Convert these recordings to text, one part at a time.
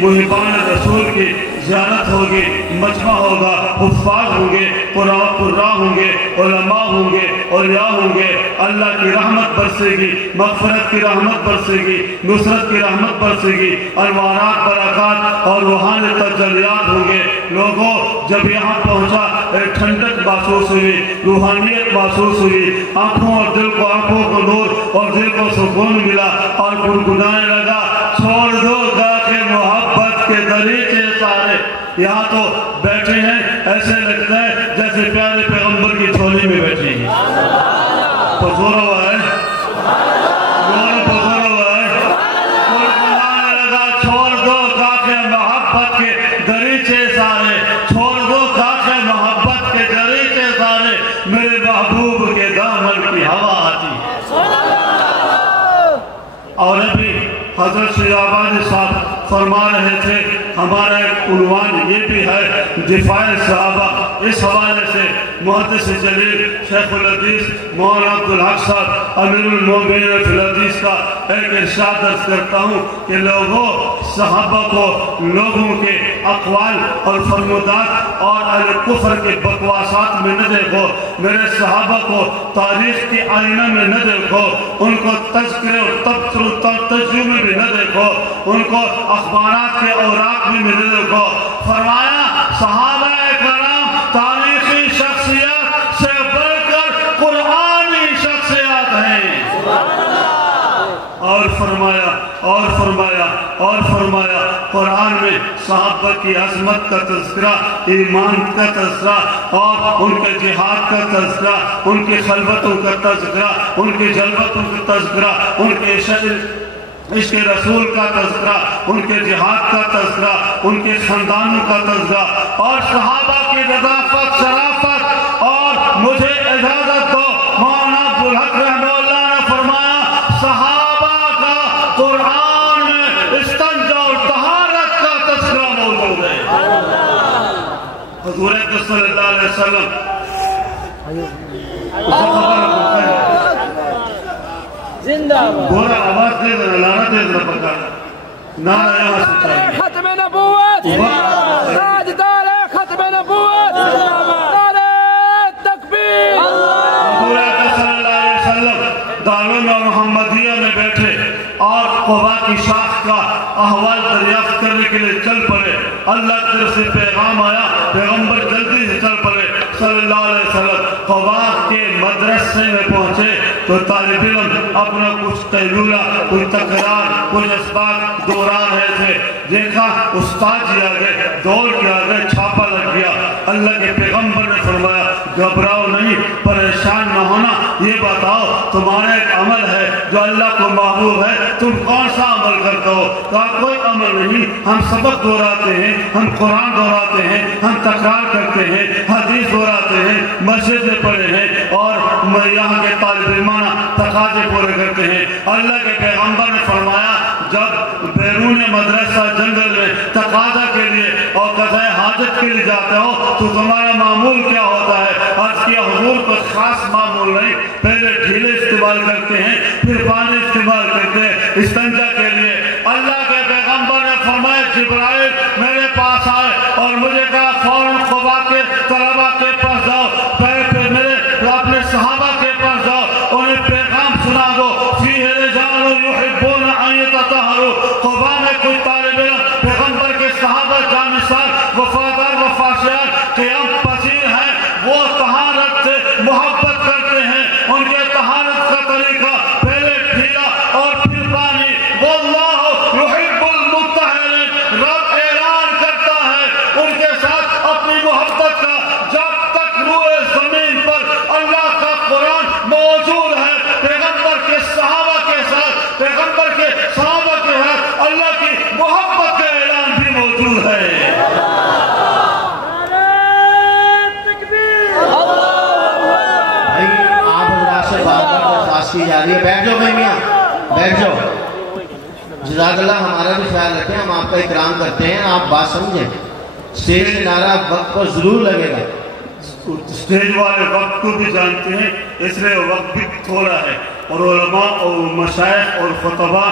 मुहिबान रसूल की ज़ियारत होगी, मजमा होगा, हुफ़ाज़ होंगे, कुर्रा होंगे, उलमा होंगे, औलिया होंगे, अल्लाह की रहमत बरसेगी, मग़फ़िरत की रहमत बरसेगी, नुसरत की रहमत बरसेगी, अनवारात बरक़ात और रूहानी तजल्लियात होंगे। लोगों, जब यहाँ पहुँचा एक ठंडक महसूस हुई, रूहानियत महसूस हुई, आँखों और दिल को नूर और दिल को सुकून मिला और गुनगुनाने लगा, छोड़ दो गाके मोहब्बत के दरीचे सारे। यहाँ तो बैठे हैं, ऐसे लगता है जैसे प्यारे पैगंबर की झोली में बैठे हैं। पसोरा हुआ है, पसोरा हुआ है, गुनगुनाने लगा, छोड़ दो गाके मोहब्बत के दरीचे सारे, छोड़ दो गाके मोहब्बत के दरीचे सारे, मेरे महबूब के दामन की हवा आती। और अभी हज़रत शहबाज़ साहब फरमा रहे थे, हमारा एक उन्वान ये भी है दिफ़ाए सहाबा। इस हवाले से मुहद्दिस जलील शेखुल हदीस मौलाना अब्दुल हक साहब अमीरुल मोमिनीन फिल हदीस का एक इरशाद दर्ज करता हूँ कि लोगों, सहाबा को लोगों के अक़वाल और फरमुदात और अहले कुफ्र के बकवासात में न देखो, मेरे सहाबा को तारीख़ की आईना में न देखो, उनको तज़किरे और तज़किरे में भी न देखो, उनको अखबारात के औराक में न देखो। फरमाया सहाबा कराम तारीख़ी शख्सियत से बढ़कर कुरानी शख्सियत हैं। और फरमाया कुरान में सहाबा की अज़मत का तज़किरा, ईमान का तज़किरा और उनके जिहाद का तज़किरा, उनकी खलवतों का तज़किरा, उनकी जलवतों का तज़किरा, उनके इश्क़ रसूल का तज़किरा, उनके जिहाद का तज़किरा, उनके ख़ानदानों का तज़किरा और सहाबा की नज़ाफ़त, शराफ़त। और मुझे इजाज़त दो, मौलाना अब्दुल हक रहमतुल्लाह ने फरमाया, सहाबा का कुरान में इस्तिंजा और तहारत का तज़किरा मौजूद है। हुज़ूर सल्लल्लाहु अलैहि वसल्लम जिंदाबाद, बोला आवाज दे देना, लाना दे देना पक्का नारा यहाँ से चाहिए। खत्म नबूवत ताजदार खत्म नबूवत, नारे तकबीर। हुज़ूर सल्लल्लाहु अलैहि वसल्लम दारुल मोहम्मदिया में बैठे और क़ुबा की शाख का अहवाल दरियाफ्त करने के लिए चल पड़े। अल्लाह की तरफ से पैगाम आया, पैगंबर जल्दी से चल पड़े सल्लल्लाहु अलैहि वसल्लम। क़ुबा के मदरसे में पहुंचे तो तालिब इल्म अपना कुछ तैलूला, कोई तकरार, कोई असबाक दोहरा रहे थे। देखा उस्ताद जी आ गए, दौड़ के आ गए, छापा लग गया। अल्लाह के पैगंबर ने फरमाया, घबराओ नहीं, परेशान न होना, ये बताओ तुम्हारा एक अमल है जो अल्लाह को महबूब है, तुम कौन सा अमल करते हो? कहा कोई अमल नहीं, हम सबक दोहराते हैं, हम कुरान दोहराते हैं, हम तकरार करते हैं, हदीस दोहराते हैं, मस्जिद में पढ़े हैं और यहाँ के तालिब इल्माना तकाज़े पूरे करते हैं। अल्लाह के पैगंबर ने फरमाया, जब बैरून मदरसा जंगल में तकाज़ा के लिए और क़ज़ाए हाजत के लिए जाते हो तो तुम्हारा मामूल क्या होता है? अर्ज़ किया हुज़ूर को खास मामूल नहीं, पहले ढीले इस्तेमाल करते हैं, फिर पानी इस्तेमाल करते हैं इस्तिंजा के लिए। अल्लाह के पैगंबर ने फरमाया, जिब्राइल मेरे पास आए और मुझे कहा फौरन क़ुबा के तलबा के पास जाओ, फिर मेरे अपने सहाबा के पास जाओ, उन्हें पैगाम सुना दो, फ़ीहि रिजालुन युहिब्बूना अन यततहरू। क़ुबा में कोई तालिब इल्म पैगंबर के सहाबा जानिसार वफादार वफाशियार क़याम पसीर हैं, वो तहारत से मोहब्बत करते हैं। उनके तहारत का तरीका पहले ढीला और फिर पानी। वल्लाहु युहिब्बुल मुत्तहहिरीन, रब ऐलान करता है उनके साथ अपनी मोहब्बत का। जब तक रूए ज़मीन पर अल्लाह का कुरान मौजूद है, पैगंबर के सहाबा के साथ, पैगंबर के सहाबा के साथ अल्लाह की मोहब्बत का ऐलान भी मौजूद है। जा रही है, बैठ जाओ भाई मियाँ, बैठ जाओ। जज़ाकल्लाह, हमारा भी ख्याल रखें, हम आपका इकराम करते हैं, आप बात समझें। स्टेज से नारा वक्त पर जरूर लगेगा। स्टेज वाले वक्त को भी जानते हैं, इसलिए वक्त भी थोड़ा है। اور علماء اور مشائخ اور خطبہ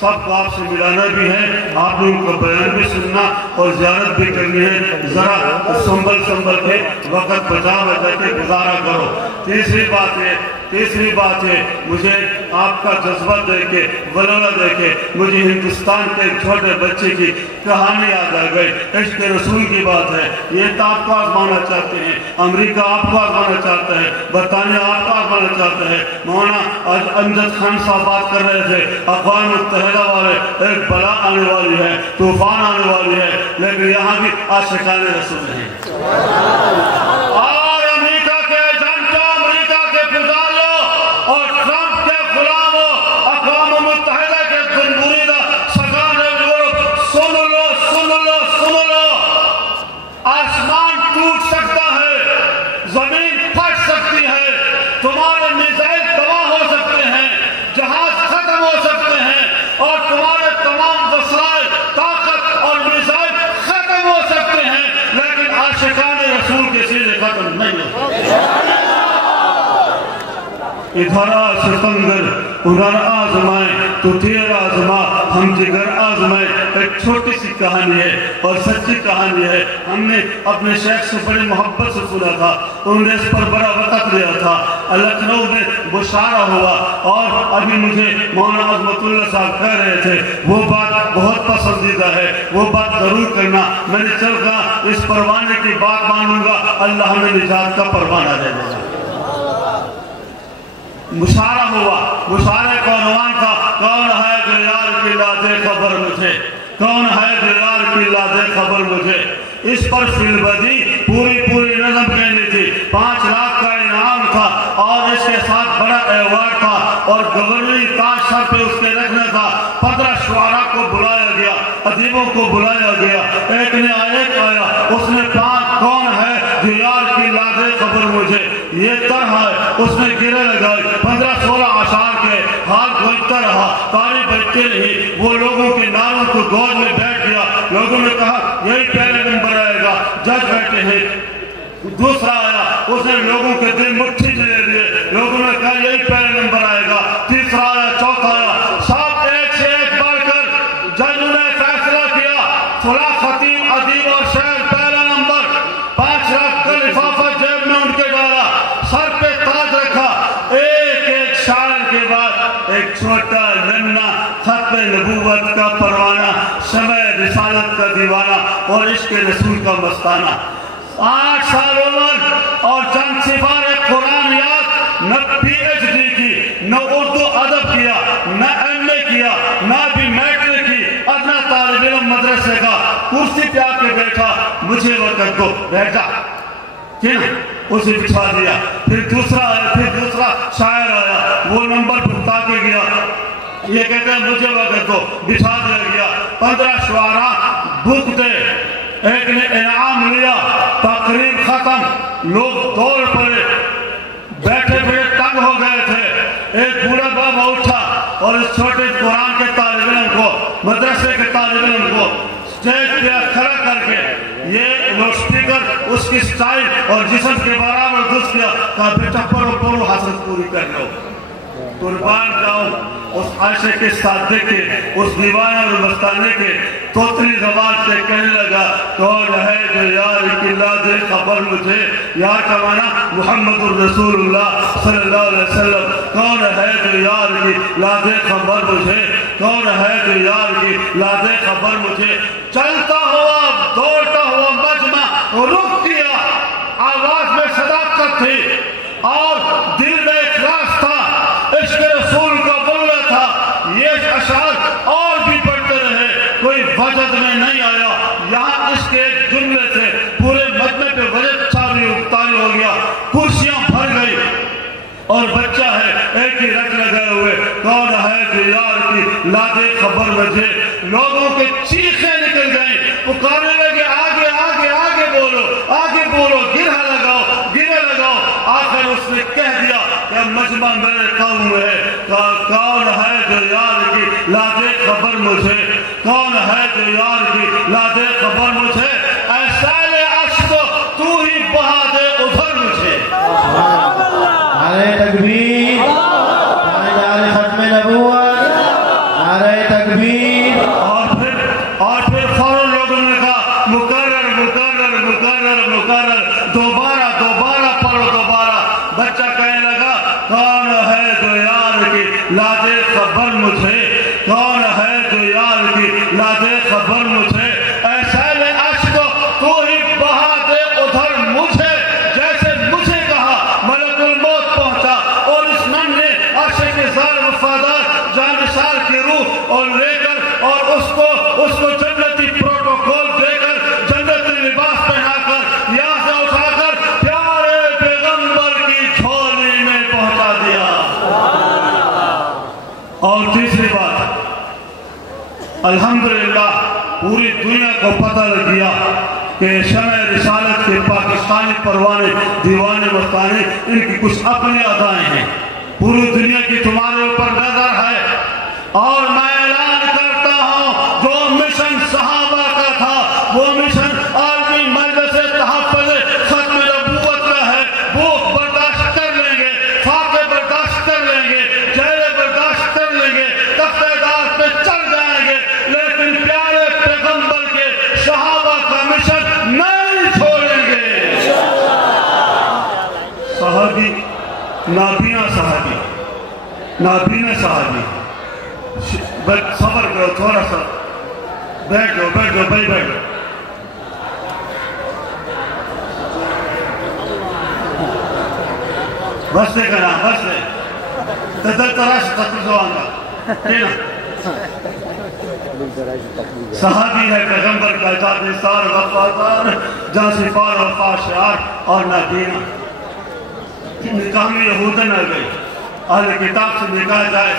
سب کو آپ سے ملانا بھی ہے، آپ نے ان کا بیان بھی سننا اور زیارت بھی کرنی ہے، ذرا سنبھل کے وقت بچا کے گزارا کرو۔ تیسری بات ہے مجھے آپ کا جذبہ دیکھ کے، ولولہ دیکھ کے مجھے ہندوستان کے ایک چھوٹے بچے کی کہانی یاد آ گئی۔ عشق رسول کی بات ہے، یہ تو آپ کو آزمانا چاہتے ہیں، امریکہ آپ کو آزمانا چاہتا ہے، برطانیہ آپ کو آزمانا چاہتا ہے۔ مولانا آج امجد خان صاحب بات کر رہے تھے، اقوام متحدہ والے ایک بلا آنے والی ہے، طوفان آنے والی ہے، لیکن یہاں بھی عاشقان رسول ہیں۔ اور امریکہ کے ایجنٹوں، امریکہ کے پجاروں اور ٹرمپ کے غلاموں، اقوام متحدہ کے جمہوریہ سرکار یورپ، سن لو آسمان ٹوٹ سکتا ہے، زمین پھٹ سکتی ہے، تمہارے میزائل تباہ ہو سکتے ہیں، جہاز ختم ہو سکتے ہیں، اور تمہارے تمام وسائل طاقت اور میزائل ختم ہو سکتے ہیں، لیکن عاشقان رسول کے سیدھے ختم نہیں ہو سکتے۔ ادھر ستنگر ادھر آزمائیں تو تیر آزما، ہم جگر آزمائیں۔ ایک چھوٹی سی کہانی ہے اور سچی کہانی ہے، ہم نے اپنے شیخ سے بڑی محبت سے سنا تھا، انہوں نے اس پر بڑا وقت لیا تھا، لکھنؤ میں مشاعرہ ہوا، اور ابھی مجھے مولانا عظمت اللہ صاحب کہہ رہے تھے وہ بات بہت پسندیدہ ہے، وہ بات ضرور کرنا۔ میں نے چل کہا اس پروانے کی بات مانوں گا، اللہ ہمیں نجات کا پروانہ دے دے گا۔ مشاعرہ ہوا، مشاعرے کا عنوان تھا کون ہے جو یار کی لادے خبر مجھے، کون ہے جو یار کی لادے خبر مجھے۔ اس پر فلبدی پوری نظم کہنی تھی، 5 لاکھ کا انعام تھا اور اس کے ساتھ بڑا ایوارڈ تھا، اور گورنری تاج سر پہ اس کے رکھنا تھا۔ 15 شعراء کو بلایا گیا، ادیبوں کو بلایا گیا، ایک آیا، اس نے 5 کون ہے جو یار کی لادے خبر مجھے، یہ طرح ہے، اس نے گرے لگائی، 15-16 اشعار کے، ہاتھ گھومتا رہا، تالی بجتی رہی، وہ لوگوں کے ناموں کو گود میں بیٹھ گیا، لوگوں نے کہا یہی پہلے نمبر آئے گا، جج بیٹھے ہیں۔ دوسرا آیا، اس نے لوگوں کے دل مٹھی میں لے لیے، لوگوں نے کہا یہی پہلے نمبر آئے گا۔ تیسرا آیا، چوتھا آیا، سب ایک سے ایک بڑھ کر ججوں نے فیصلہ کیا، فلاں خطیب ادیب اور شاعر پہلا نمبر، 5 لاکھ کا لفافہ جیب میں ان کے ڈالا، سر پہ تاج رکھا، ایک شاعر کے بعد ایک چھوٹا ننھا ختم نبوت کا پروانہ، شمع رسالت کا دیوانہ اور عشق رسول کا مستانہ۔ 8 سال عمر اور چند سپارے قرآن یاد، نہ PhD کی، نہ اردو ادب کیا، نہ MA کیا، نہ بھی میٹرک کی، ادنا طالب علم مدرسے کا، کرسی پہ آ کے بیٹھا، مجھے وقت دو، بیٹھ جا، کیوں اسے بچھا دیا۔ پھر دوسرا شاعر آیا، وہ نمبر پر تاکے گیا، یہ کہتے ہیں مجھے وقت دو، بچھا دیا گیا۔ 15 شعراء بک دے، ایک نے انعام لیا، تقریب ختم، لوگ دوڑ پڑے، بیٹھے تنگ ہو گئے تھے۔ ایک بوڑھا بابا اٹھا اور اس چھوٹے قرآن کے طالب علم کو، مدرسے کے طالب علم کو اسٹیج پہ کھڑا کر کے، یہ لوڈ سپیکر اس کی سٹائل اور جسم کے برابر دس کیا، کہا بیٹا پڑھو حسرت پوری کر لو۔ قربان جاؤں اس عاشق کے صادق کے، اس دیوانے اور مستانے کے توتلی زبان سے کہنے لگا کون ہے جو یار کی لادے خبر مجھے، یار کا معنی محمد الرسول اللہ صلی اللہ علیہ وسلم، کون ہے جو یار کی لادے خبر مجھے، کون ہے جو یار کی لادے خبر مجھے۔ چلتا ہوا دوڑتا ہوا مجمع رک گیا، آواز میں صداقت تھی اور دل میں اخلاص تھا، عشق رسول کا بولنا تھا۔ یہ اشعار اور بھی پڑھتے رہے، کوئی وجد میں نہیں آیا، یہاں اس کے ایک جملے سے پورے مجمع پہ وجد تاری ہو گیا، کرسیاں بھر گئی، اور بچہ ہے ایک ہی رٹ لگائے ہوئے، کون ہے جو یار کی لادے خبر مجھے۔ لوگوں کے چیخیں نکل گئیں، پکارنے لگے آگے آگے آگے بولو، آگے بولو، گرہ لگاؤ گرہ لگاؤ۔ آخر اس نے کہہ دیا کہ مجمع میرے قوم ہے، کون ہے جو یار کی لادے خبر مجھے، کون ہے جو یار کی لادے خبر مجھے، اے سیل عشق تو ہی بہا دے ادھر مجھے۔ نعرہ تکبیر۔ नबूवत, नारे तकबीर। और फिर फौरन लोगों ने कहा मुकर्रर मुकर्रर मुकर्रर मुकर्रर, दोबारा दोबारा पढ़ो दोबारा। बच्चा कहने लगा कौन है जो यार की लादे खबर मुझे, कौन है जो यार की लादे खबर मुझे, ऐसा ले अश्क तू ही बहा दे उधर मुझे, जैसे मुझे कहा मलकुल मौत पहुंचा और इस नन्हे अर्श के ज़ार वफादार जानिसार की रूह और लेकर और उसको जन्नती प्रोटोकॉल देकर जन्नती लिबास पहनाकर यहाँ से उठाकर प्यारे पैगंबर की झोली में पहुंचा दिया। और तीसरी बात, अल्हम्दुलिल्लाह पूरी दुनिया को पता लग गया कि शमए रिसालत के पाकिस्तानी परवाने दीवाने मस्तानी इनकी कुछ अपनी अदाएं हैं। पूरी दुनिया की तुम्हारे ऊपर नजर है और मैं ऐलान करता हूं जो मिशन सहाबा का था वो मिशन आलमी मजलिस तहफ़्फ़ुज़ खत्म नबूवत का है। भूख बर्दाश्त कर लेंगे, फाके बर्दाश्त कर लेंगे, जेलें बर्दाश्त कर लेंगे, तख्तेदार पे चढ़ जाएंगे, लेकिन प्यारे पैगंबर के सहाबा का मिशन नहीं छोड़ेंगे। सहाबी नाबीना सहाबी सबर करो, थोड़ा सा बैठ जाओ भाई बैठ जाओ। बस से करा बस से तदर तराश तत्जवान का सहाबी है पैगंबर का जानिसार वफादार जासिफार वफाशार और नाबीना। निकाह में यहूदन आ गई, अहले किताब से निकाह जाए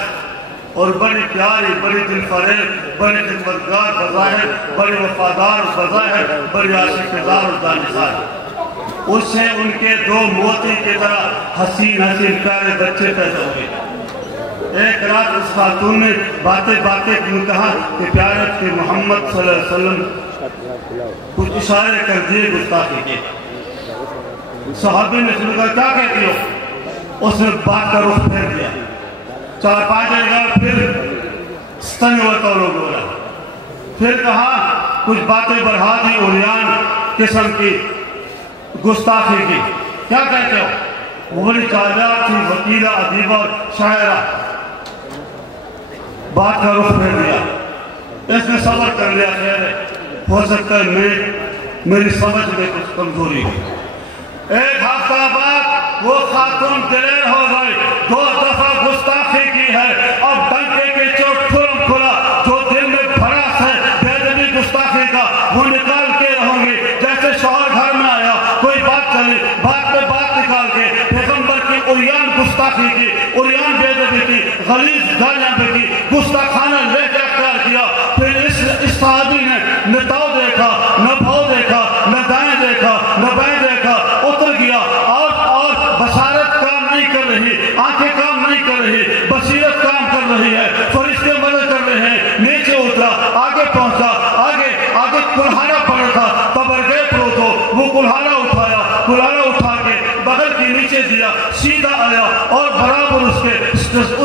और बड़ी प्यारी, बड़ी दिलफरेब, बड़ी खिदमतगार बज़ाहिर, बड़ी वफादार बज़ाहिर, बड़ी आशिक़दार और जानिसार। उससे उनके दो मोती की तरह हसीन हसीन प्यारे बच्चे पैदा हुए। एक रात उस खातून ने बातें क्यों कहा कि प्यारे के मोहम्मद सल्लल्लाहु अलैहि वसल्लम कुछ इशारे कर दिए गुस्ताखी के। सहाबी ने सुना क्या कहती हो, उसने बात का रुख फेर दिया, चार पाँच जगह फिर स्तन होता लोग हो रहा, फिर कहा कुछ बातें बढ़ा दी उरियान किस्म की गुस्ताखी की। क्या कहते हो? वो बड़ी चालाक थी, वकीला, अदीबा और शायरा। बात का रुख फेर दिया, इसने सब्र कर लिया, खैर हो सकता है मेरी समझ में कुछ कमजोरी है। एक हफ्ता बाद वो खातून दिलेर हो गई, 2 दफा गुस्ताखी की है। अब डंके के चोट खुलम खुला जो दिल में भड़ास है बेदबी गुस्ताखी का वो निकाल के रहूंगी। जैसे शौहर घर में आया, कोई बात चली, बात पे बात निकाल के पैगंबर की उरियान गुस्ताखी की, उरियान बेदबी की, गलीज गालियां की, गुस्ताखाना लेकर अख्तियार किया। फिर इस सहाबी ने न दाव देखा, न भाव देखा, न दाएं देखा, न बाएं देखा, उतर गया और बसारत काम नहीं कर रही, आंखें काम नहीं कर रही, बसीरत काम कर रही है, फरिश्ते मदद कर रहे हैं। नीचे उतरा, आगे पहुंचा, आगे कुल्हाड़ा पड़ा था, तबरगे प्रो तो वो कुल्हाड़ा उठा के बगल के नीचे दिया, सीधा आया और बराबर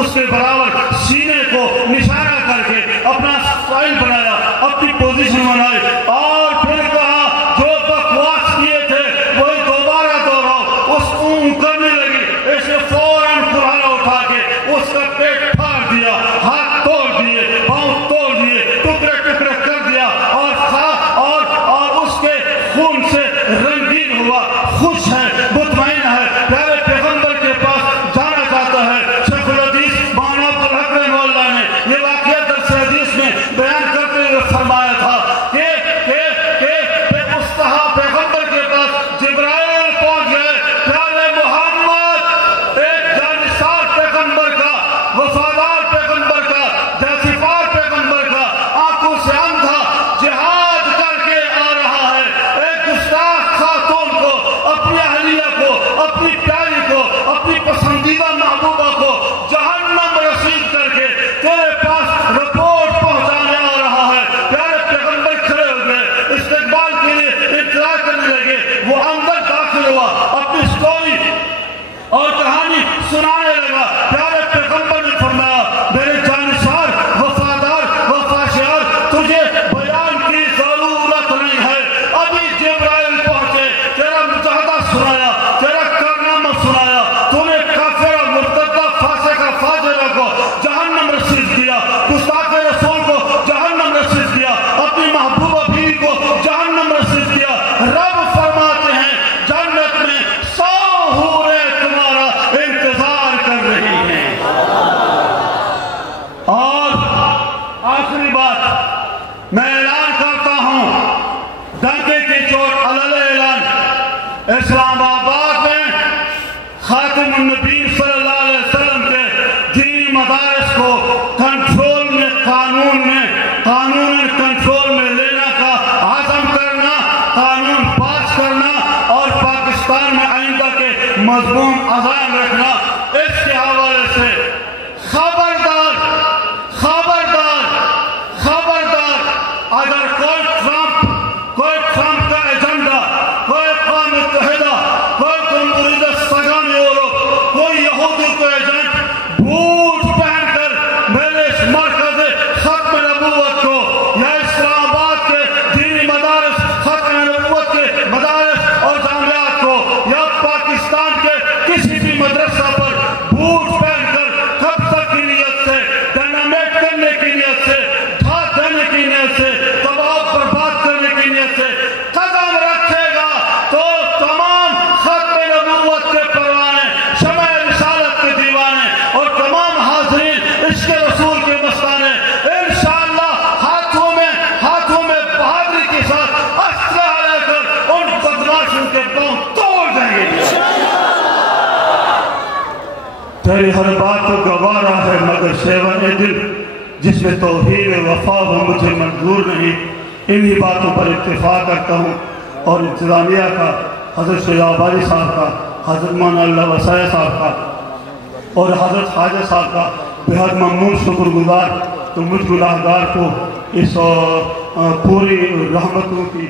उसके बराबर सीने को निशाना करके अपना स्टाइल बनाया, अपनी पोजीशन बनाई और फिर कहा जो बकवास किए थे वही दोबारा दोहराओ। उस करने लगी, ऐसे फौरन कुल्हाड़ा उठा के उसका पेट फाड़ दिया, हाथ तोड़ दिए, पांव तोड़ दिए, टुकड़े टुकड़े कर दिया और उसके खून से रंगीन हुआ, खुश है, मुतमईन है, प्यारे पैगंबर के पास जाना चाहता है। शेखुल हदीस मौलाना अब्दुल हक रहमतुल्लाह ने ये वाक़या दर्स हदीस में बयान कर नसीब किया, गुस्ताख रसूल को जहन्नम नसीब किया, अपनी महबूबा बीवी को जहन्नम नसीब किया। रब फरमाते हैं जन्नत में 100 हूरें तुम्हारा इंतजार कर रही हैं। और आखिरी बात मैं ऐलान करता हूं, डंके की चोट अलल ऐलान, इस्लामाबाद में खातिमुन नबी सल्लल्लाहु अलैहि वसल्लम के दीनी मदारिस को कंट्रोल में, कानून कंट्रोल में लेने का आज़म करना, कानून पास करना और पाकिस्तान में आइंदा के मजमून अज़ाम रखना, इसके हवाले से खबरदार खबरदार खबरदार, अगर कोई ट्रंप का एजेंडा, कोई अक़वाम मुत्तहिदा, कोई जमहूरियत सगान यूरोप, कोई यहूदी को एजेंट बूट पहनकर मेरे इस मरकज़ खत्म नबूवत को या इस्लामाबाद के दीनी मदारिस खत्म नबूवत के मदारिस और जामियात को या पाकिस्तान के किसी भी मदरसा पर बूट पहनकर कब्ज़ा की नीयत से, डायनामाइट करने की नीयत से, ढाक देने की नीयत से, तबाह बर्बाद करने की नीयत से कदम रखेगा तो तमाम खत्म नबूवत के परवाने, शमअ रिसालत के दीवाने और तमाम हाज़रीन इश्क़ रसूल के मस्ताने इंशाअल्लाह हाथों में बहादुरी के साथ असलहा लेकर उन बदमाशों के पांव तोड़ देंगे। तेरी हर बात तो गवारा है मगर सेवन दिल जिसमें तौहीद वफा हो मुझे मंजूर नहीं। इन्हीं बातों पर इत्तेफाक करता हूँ और इंतज़ामिया का, हज़रत शहबाज़ी साहब का, हज़रत मौलाना अल्लाह वसाया साहब का और हज़रत ख्वाजा साहब का बेहद ममनून शुक्रगुजार, तो मुझ गुनाहगार को इस पूरी रहमतों की